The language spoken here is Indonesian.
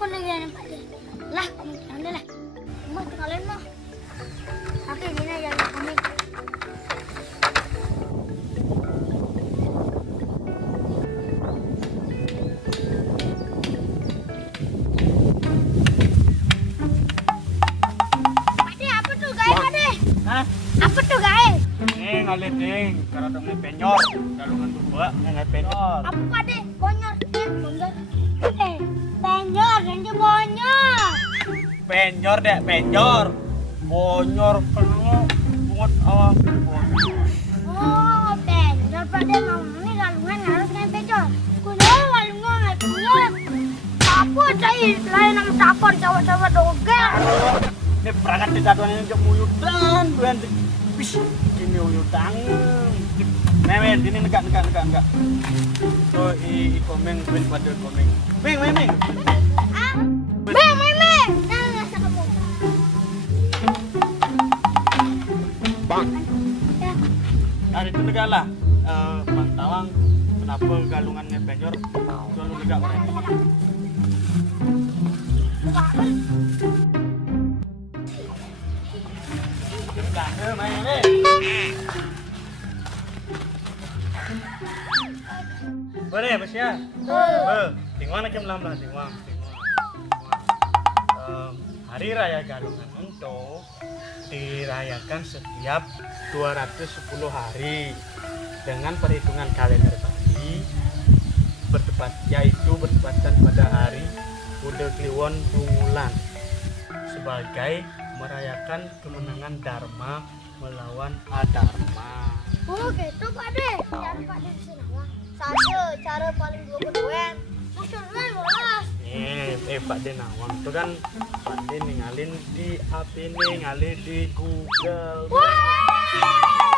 aku negara Pak De. Lah, kamu anda lah. Mah tinggalin mah. Oke, gini aja kami. Pade, apa tuh guys, Pade? Hah? Apa tuh guys? Ngalih ding, karena dong penyor, galungan dua nggak penyor. Apa Pade? Bonyor, bonyor. Penyor, ganti bonyor. Penyor deh, penyor. Bonyor kenapa buat awak bonyor. Oh, penyor Pade mau ini galungan harus kayak penyor. Kudu galungan kayak penyor. Aku cai lain nama tapon cawat-cawat dogel. Ini perangkat tidak tuan yang muyudan, tuan bis ini muyudan. Meme, ini negak. So i komen pada komen. Meng. Ah, meme. Nah, rasa kamu. Bang. Ya. Hari itu negak lah. Pantawang kenapa galungannya penyor selalu negak orang ini. Boleh, Mas ya? Tingwang nak melamlah, tingwang. Hari Raya Galungan itu dirayakan setiap 210 hari dengan perhitungan kalender Bali bertepatan pada hari Budel Kliwon Dungulan sebagai merayakan kemenangan Dharma melawan Adharma. Oh, gitu Pak De. Cara Pak De sini lah. Saya cara paling gue keduen. Musuhnya bolas. Pak De Nawang itu kan Pak De ngalin di HP nih, ngalin di Google. Wah!